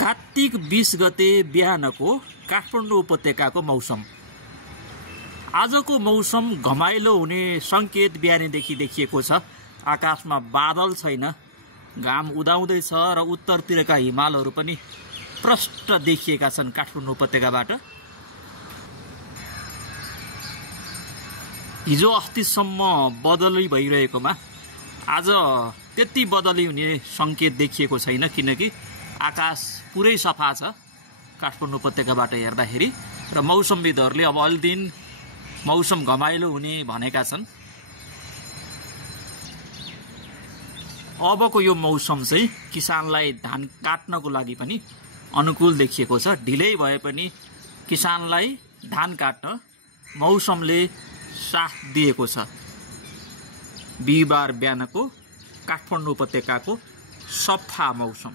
कार्तिक 20 गते बिहानको काठमाडौँ उपत्यकाको मौसम। आजको मौसम घमाइलो हुने संकेत बिहानैदेखि देखिएको छ। आकाशमा बादल छैन, घाम उदाउँदैछ र उत्तरतिरका हिमालहरू पनि प्रष्ट देखिएका छन् काठमाडौँ उपत्यकाबाट। हिजो अस्तिसम्म बदली भइरहेकोमा आज त्यति बदली हुने संकेत देखिएको छैन, किनकि आकाश पुरै सफा छ काठमाडौँ उपत्यकाबाट हेर्दाखेरि र मौसमविदहरूले अब अलि दिन मौसम घमाइलो हुने भनेका छन्। अबको यो मौसम चाहिँ किसानलाई धान काट्नको लागि पनि अनुकूल देखिएको छ। ढिलै भए पनि किसानलाई धान काट्न मौसमले साथ दिएको छ। बिहिबार बिहानको काठमाडौँ उपत्यकाको सफा मौसम।